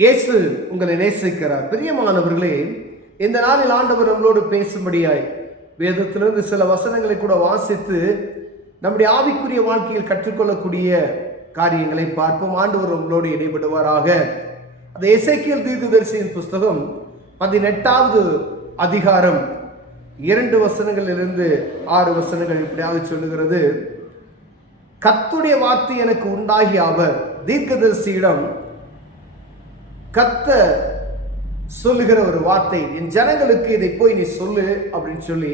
இயேசு உங்களை நேசிக்கிறார். பிரியமானவர்களே, இந்த நாளில் ஆண்டவர் நம்மளோடு பேசும்படியாய் வேதத்திலிருந்து சில வசனங்களை கூட வாசித்து நம்முடைய ஆவிக்குரிய வாழ்க்கையில் கற்றுக்கொள்ளக்கூடிய காரியங்களை பார்ப்போம். ஆண்டவர் உங்களோடு இடைபடுவாராக. அந்த எசேக்கியேல் தீர்க்கதரிசியின் புஸ்தகம் 18வது அதிகாரம் 2 வசனங்களிலிருந்து 6 வசனங்கள் இப்படியாக சொல்லுகிறது. கர்த்தருடைய வார்த்தை எனக்கு உண்டாகி அவர் தீர்க்கதரிசியிடம் கர்த்தர் சொல்லுகிற ஒரு வார்த்தை, என் ஜனங்களுக்கு இதை போய் நீ சொல்லு அப்படின்னு சொல்லி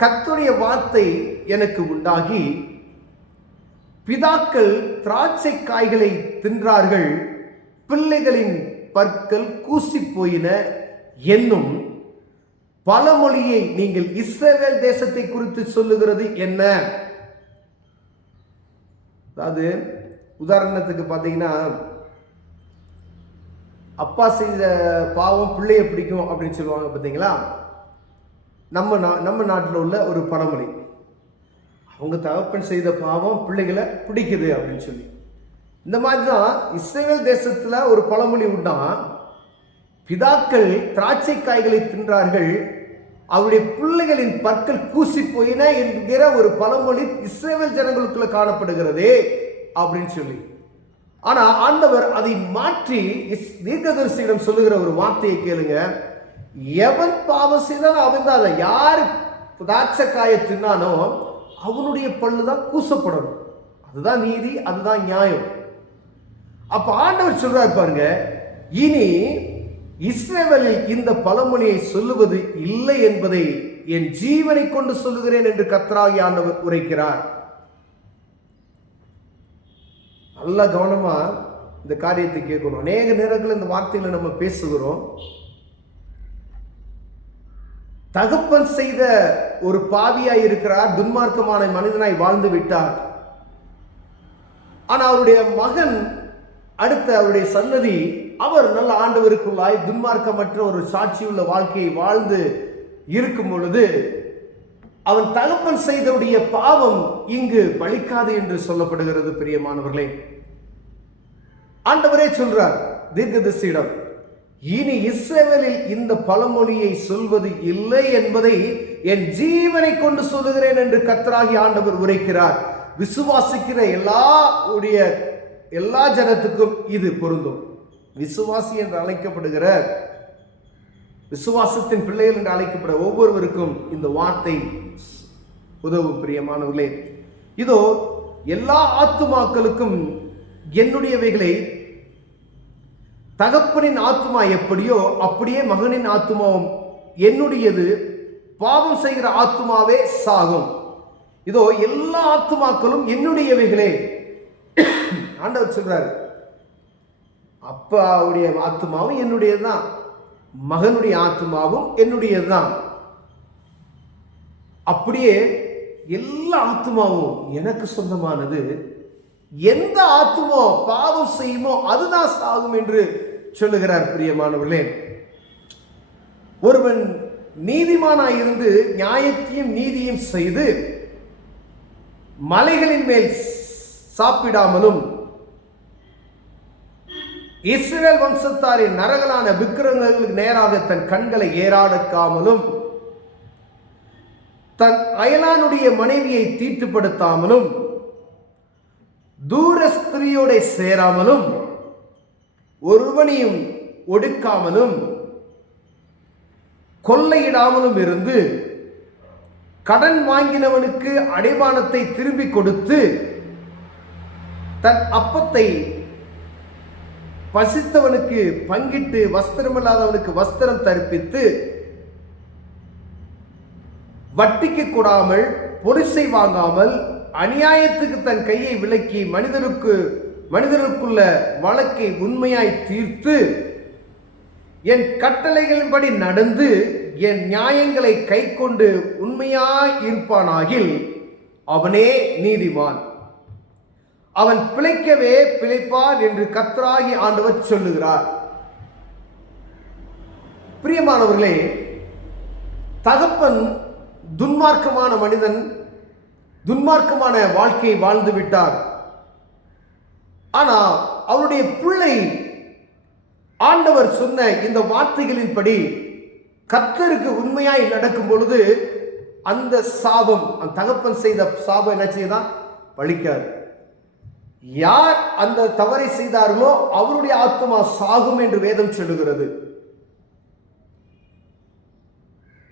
கர்த்தருடைய வார்த்தை எனக்கு உண்டாகி, பிதாக்கள் திராட்சை காய்களை தின்றார்கள், பிள்ளைகளின் பற்கள் கூசி போயின என்னும் பழமொழியை நீங்கள் இஸ்ரவேல் தேசத்தை குறித்து சொல்லுகிறது என்ன? அதாவது உதாரணத்துக்கு பார்த்தீங்கன்னா, அப்பா செய்த பாவம் பிள்ளைய பிடிக்கும் அப்படின்னு சொல்லுவாங்க பார்த்தீங்களா. நம்ம நாட்டில் உள்ள ஒரு பழமொழி, அவங்க தகப்பன் செய்த பாவம் பிள்ளைகளை பிடிக்குது அப்படின்னு சொல்லி. இந்த மாதிரி தான் இஸ்ரவேல் தேசத்தில் ஒரு பழமொழி உண்டா, பிதாக்கள் திராட்சை காய்களை தின்றார்கள், அவருடைய பிள்ளைகளின் பற்கள் கூசி போயின என்கிற ஒரு பழமொழி இஸ்ரவேல் ஜனங்களுக்குள்ள காணப்படுகிறதே அப்படின்னு சொல்லி. ஆனா ஆண்டவர் அதை மாற்றி தீர்க்கதரிசியிடம் சொல்லுகிற ஒரு வார்த்தையை கேளுங்க. எவன் பாவம் செய்தானோ அவன் தான், யார் திராட்சை காயை தின்னானோ அவனுடைய பல்லு தான் கூசப்படணும். அதுதான் நீதி, அதுதான் நியாயம். அப்ப ஆண்டவர் சொல்றாரு பாருங்க, இனி இஸ்ரவேலில் இந்த பழமொழியை சொல்லுவது இல்லை என்பதை என் ஜீவனை கொண்டு சொல்லுகிறேன் என்று கர்த்தராகிய ஆண்டவர் உரைக்கிறார். நல்ல கவனமா இந்த காரியத்தை கேட்கணும். அநேக நேரங்கள் இந்த வார்த்தைகளை நம்ம பேசுகிறோம். தகப்பன் செய்த ஒரு பாவியாய் இருக்கிறார், துன்மார்க்கமான மனிதனாய் வாழ்ந்து விட்டார். ஆனா அவருடைய மகன், அடுத்த அவருடைய சன்னதி, அவர் நல்ல ஆண்டவருக்குள்ளாய் துன்மார்க்கமற்ற ஒரு சாட்சியுள்ள வாழ்க்கையை வாழ்ந்து இருக்கும் பொழுது அவன் தகப்பன் செய்தவுடைய பாவம் இங்கு பலிக்காது என்று சொல்லப்படுகிறது. பிரியமானவர்களே, ஆண்டவரே சொல்றார் தீர்க்கதரிசியிடம், இனி இஸ்ரவேலில் இந்த பழமொழியை சொல்வது இல்லை என்பதை என் ஜீவனை கொண்டு சொல்லுகிறேன் என்று கர்த்தராகிய ஆண்டவர் உரைக்கிறார். விசுவாசிக்கிற எல்லா ஜனத்துக்கும் இது பொருந்தும். விசுவாசி என்று அழைக்கப்படுகிற, விசுவாசத்தின் பிள்ளைகள் என்று அழைக்கப்பட ஒவ்வொருவருக்கும் இந்த வார்த்தை உதவும். பிரியமானவர்களே, இதோ எல்லா ஆத்துமாக்களுக்கும் என்னுடையவைகளை, தகப்பனின் ஆத்துமா எப்படியோ அப்படியே மகனின் ஆத்துமாவும் என்னுடையது, பாவம் செய்கிற ஆத்துமாவே சாகும். இதோ எல்லா ஆத்துமாக்களும் என்னுடையவைகளே. ஆண்டவர் சொல்றாரு, அப்பாவுடைய ஆத்துமாவும் என்னுடையதுதான், மகனுடைய ஆத்துமாவும் என்னுடையதுதான். அப்படியே எல்லா ஆத்துமாவும் எனக்கு சொந்தமானது. எந்த ஆத்துமோ பாவம் செய்யுமோ அதுதான் சாகும் என்று சொல்லுகிறார். பிரியமானவர்களே, ஒருவன் நீதிமானாயிருந்து நியாயத்தையும் நீதியும் செய்து மலைகளின் மேல் சாப்பிடாமலும் இஸ்ரவேல் வம்சத்தாரின் நரகலான விக்கிரகங்களுக்கு நேராக தன் கண்களை ஏறாடுக்காமலும் தன் அயலானுடைய மனைவியை தீட்டுப்படுத்தாமலும் தூர ஸ்திரியோட சேராமலும் ஒருவனையும் ஒடுக்காமலும் கொள்ளையிடாமலும் இருந்து கடன் வாங்கினவனுக்கு அடைமானத்தை திரும்பி கொடுத்து தன் அப்பத்தை பசித்தவனுக்கு பங்கிட்டு வஸ்திரமில்லாதவனுக்கு வஸ்திரம் தரிப்பித்து வட்டிக்கு கூடாமல் பொரிசை வாங்காமல் அநியாயத்துக்கு தன் கையை விலக்கி மனிதருக்குள்ள வழக்கை உண்மையாய் தீர்த்து என் கட்டளைகளின்படி நடந்து என் நியாயங்களை கை கொண்டு உண்மையாய் இருப்பானாகில் அவனே நீதிமான், அவன் பிழைக்கவே பிழைப்பான் என்று கர்த்தராகிய ஆண்டவர் சொல்லுகிறார். பிரியமானவர்களே, தகப்பன் துன்மார்க்கமான மனிதன், துன்மார்க்கமான வாழ்க்கையை வாழ்ந்து விட்டார். ஆனா அவருடைய பிள்ளை ஆண்டவர் சொன்ன இந்த வார்த்தைகளின்படி கர்த்தருக்கு உண்மையாய் நடக்கும் பொழுது அந்த சாபம், அந்த தகப்பன் செய்த சாபம் என்ன செய்யுதான்? பலிக்காது. யார் அந்த தவறை செய்தார்களோ அவருடைய ஆத்மா சாகும் என்று வேதம் சொல்லுகிறது.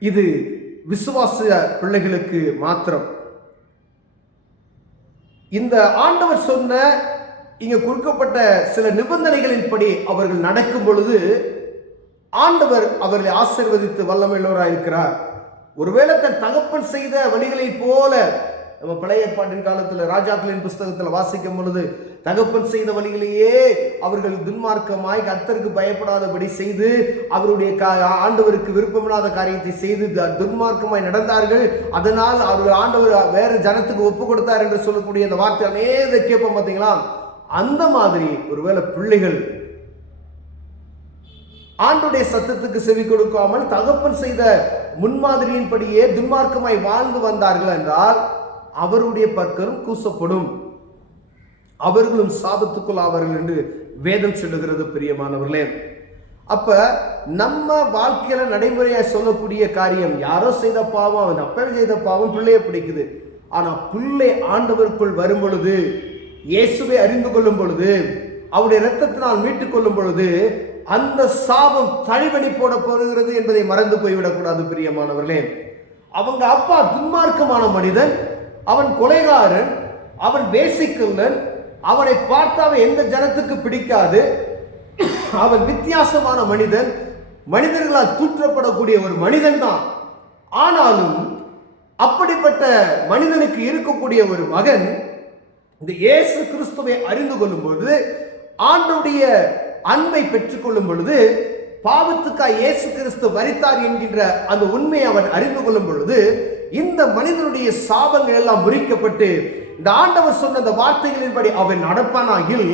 இது விசுவாச பிள்ளைகளுக்கு மாத்திரம். இந்த ஆண்டவர் சொன்ன இங்க கொடுக்கப்பட்ட சில நிபந்தனைகளின்படி அவர்கள் நடக்கும் பொழுது ஆண்டவர் அவர்களை ஆசீர்வதித்து வல்லமையுள்ளவராக இருக்கிறார். ஒருவேளை தன் தகப்பன் செய்த வழிகளை போல, நம்ம பழைய ஏற்பாட்டின் காலத்தில் ராஜாக்களின் புஸ்தகத்தில் வாசிக்கும் பொழுது தகப்பன் செய்த வழிகளையே அவர்கள் துன்மார்க்கமாய் கர்த்தருக்கு பயப்படாதபடி செய்து அவருடைய ஆண்டவருக்கு விருப்பமில்லாத காரியத்தை செய்து துன்மார்க்கமாய் நடந்தார்கள். அதனால் அவர்கள் ஆண்டவர் வேறு ஜனத்துக்கு ஒப்பு கொடுத்தார் என்று சொல்லக்கூடிய அந்த வார்த்தை அநேக கேட்போம் பார்த்தீங்களா? அந்த மாதிரி ஒருவேளை பிள்ளைகள் ஆண்டுடைய சத்தத்துக்கு செவி கொடுக்காமல் தகப்பன் செய்த முன்மாதிரியின்படியே துன்மார்க்கமாய் வாழ்ந்து வந்தார்கள் என்றால் அவருடைய பற்களும் கூசப்படும், அவர்களும் சாபத்துக்குள் ஆவார்கள் என்று வேதம் சொல்லுகிறது. பிரியமானவர்களே, அப்ப நம்ம வாழ்க்கையில நடைமுறையா சொல்லக்கூடிய காரியம், யாரோ செய்த பாவம், அவன் அப்பன் செய்த பாவம் பிள்ளைய பிடிக்குது. ஆனா பிள்ளை ஆண்டவருக்குள் வரும் பொழுது, இயேசுவை அறிந்து கொள்ளும் பொழுது, அவருடைய இரத்தத்தினால் மீட்டுக் கொள்ளும் பொழுது அந்த சாபம் தழிவணி போட போகிறது என்பதை மறந்து போய்விடக்கூடாது. பிரியமானவர்களே, அவங்க அப்பா துன்மார்க்கமான மனிதன், அவன் கொலைகாரன், அவன் வேசிக்கல்லன், அவனை பார்த்தாவே எந்த ஜனத்துக்கு பிடிக்காது, அவன் வித்தியாசமான மனிதன், மனிதர்களால் தூற்றப்படக்கூடிய ஒரு மனிதன் தான். ஆனாலும் அப்படிப்பட்ட மனிதனுக்கு இருக்கக்கூடிய ஒரு மகன் இந்த இயேசு கிறிஸ்துவை அறிந்து கொள்ளும் பொழுது, ஆண்டவருடைய அன்பை பெற்றுக் கொள்ளும் பொழுது, பாவத்துக்காய் இயேசு கிறிஸ்து மரித்தார் என்கின்ற அந்த உண்மையை அவன் அறிந்து கொள்ளும் பொழுது இந்த மனிதனுடைய சாபங்கள் எல்லாம் முறிக்கப்பட்டு இந்த ஆண்டவர் சொன்ன அந்த வார்த்தைகளின்படி அவன் நடப்பானாகில்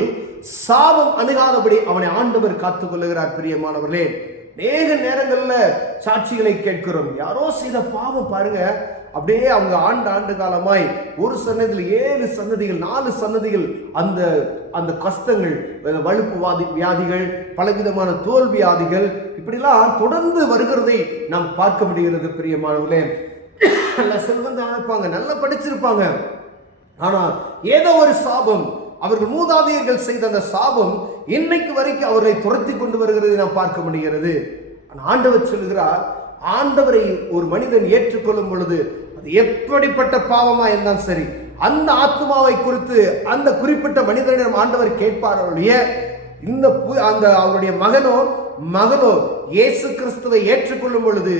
சாபம் அணுகாதபடி அவனை ஆண்டவர் காத்துக் கொள்ளுகிறார். பிரியமானவர்களே, அநேக நேரங்களில் சாட்சிகளை கேட்கிறோம். யாரோ செய்த பாவம் பாருங்க, அப்படியே அவங்க ஆண்டு காலமாய் ஒரு சன்னதியில் 7 சன்னதிகள் 4 சன்னதிகள் அந்த அந்த கஷ்டங்கள், வழுப்பு வியாதிகள், பலவிதமான தோல் வியாதிகள் இப்படிலாம் தொடர்ந்து வருகிறதை நாம் பார்க்க முடிகிறது. பிரியமானவர்களே, நல்ல செல்வந்தா இருப்பாங்க, நல்லா படிச்சிருப்பாங்க, ஆனா ஏதோ ஒரு சாபம், அவர்கள் மூதாதையர்கள் செய்த அந்த சாபம் இன்னைக்கு வரைக்கும் அவர்களை துரத்தி கொண்டு வருகிறதை நாம் பார்க்க முடிகிறது. ஆண்டவர் சொல்லுகிறார், ஆண்டவரை ஒரு மனிதன் ஏற்றுக்கொள்ளும் பொழுது அது எப்படிப்பட்ட பாவமா இருந்தாலும் சரி, அந்த ஆத்மாவை குறித்து அந்த குறிப்பிட்ட மனிதனிடம் ஆண்டவர் கேட்பாருடைய இந்த அந்த அவருடைய மகனோ இயேசு கிறிஸ்துவை ஏற்றுக்கொள்ளும் பொழுது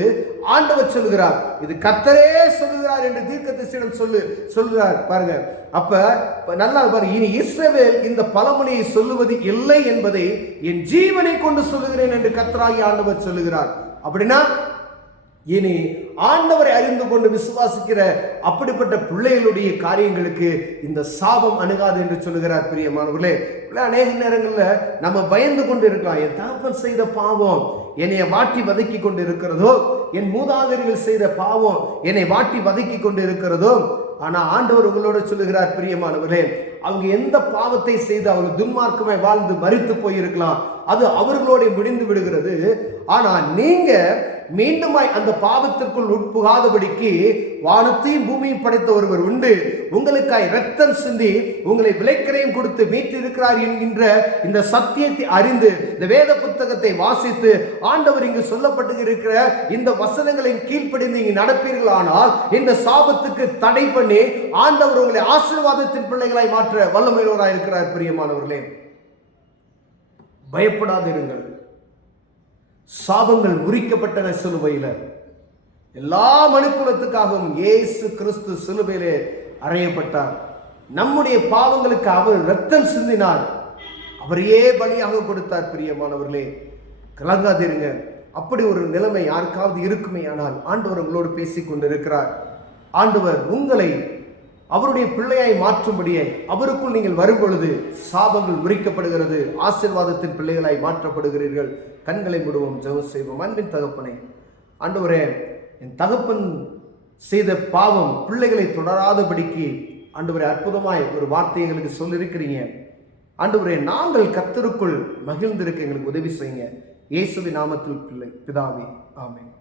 ஆண்டவர் சொல்லுகிறார், இது கர்த்தரே சொல்லுகிறார் என்று தீர்க்கதரிசியிடம் சொல்லுகிறார். பாருங்க, அப்ப நல்லா பாருங்க, இனி இஸ்ரவேல் இந்த பழமொழியை சொல்லுவது இல்லை என்பதை என் ஜீவனை கொண்டு சொல்லுகிறேன் என்று கர்த்தராகிய ஆண்டவர் சொல்லுகிறார். அப்படின்னா இனி ஆண்டவரை அறிந்து கொண்டு விசுவாசிக்கிற அப்படிப்பட்ட பிள்ளைகளுடைய காரியங்களுக்கு இந்த சாபம் அணுகாது என்று சொல்லுகிறார். பிரியமானவர்களே, அநேக நேரங்களில் நம்ம பயந்து கொண்டு இருக்கலாம், என் தகப்பன் செய்த பாவம் என்னை வாட்டி வதக்கி கொண்டு இருக்கிறதோ, என் மூதாதையர்கள் செய்த பாவம் என்னை வாட்டி வதக்கி கொண்டு இருக்கிறதோ. ஆனா ஆண்டவர் உங்களோட சொல்லுகிறார், பிரியமானவர்களே, அவங்க எந்த பாவத்தை செய்து அவர்கள் துன்மார்க்கமாய் வாழ்ந்து மரித்து போயிருக்கலாம், அது அவர்களோட முடிந்து விடுகிறது. ஆனா நீங்க மீண்டுமாய் அந்த பாவத்திற்குள் உட்புகாதபடிக்கு வானத்தையும் பூமியும் படைத்த ஒருவர் உண்டு, உங்களுக்காய் இரத்தம் சிந்தி உங்களை விலைக்கரையும் கொடுத்து மீட்டிருக்கிறார் என்கின்ற இந்த சத்தியத்தை அறிந்து இந்த வேத புத்தகத்தை வாசித்து ஆண்டவர் இங்கு சொல்லப்பட்டு இருக்கிற இந்த வசனங்களின் கீழ்ப்படிந்து இங்கு நடப்பீர்களானால் இந்த சாபத்துக்கு தடை பண்ணி ஆண்டவர் உங்களை ஆசீர்வாதத்தின் பிள்ளைகளாய் மாற்ற வல்லமையுள்ளவராய் இருக்கிறார். பிரியமானவர்களே, பயப்படாதிருங்கள். சாபங்கள் முறிக்கப்பட்டன சிலுவையில். எல்லா மனுக்குலத்துக்காகவும் இயேசு கிறிஸ்து சிலுவையிலே அறையப்பட்டார். நம்முடைய பாவங்களுக்கு அவர் இரத்தம் சிந்தினார், அவரையே பலியாக கொடுத்தார். பிரியமானவர்களே, கலங்காதிருங்க. அப்படி ஒரு நிலைமை யாருக்காவது இருக்குமே ஆனால் ஆண்டவர் உங்களோடு பேசிக் கொண்டிருக்கிறார். ஆண்டவர் உங்களை அவருடைய பிள்ளையாய் மாற்றும்படியை அவருக்குள் நீங்கள் வரும் பொழுது சாபங்கள் முறிக்கப்படுகிறது, ஆசீர்வாதத்தின் பிள்ளைகளாய் மாற்றப்படுகிறீர்கள். கண்களை மூடுவோம், ஜெபம் செய்வோம். அன்பின் தகப்பனே, ஆண்டவரே, என் தகப்பன் செய்த பாவம் பிள்ளைகளை தொடராதபடிக்கு ஆண்டவரே அற்புதமாய் ஒரு வார்த்தையை எங்களுக்கு சொல்லியிருக்கிறீங்க. ஆண்டவரே, நாங்கள் கர்த்தருக்குள் மகிழ்ந்திருக்க எங்களுக்கு உதவி செய்யுங்க. இயேசுவின் நாமத்தில் பிதாவே, ஆமென்.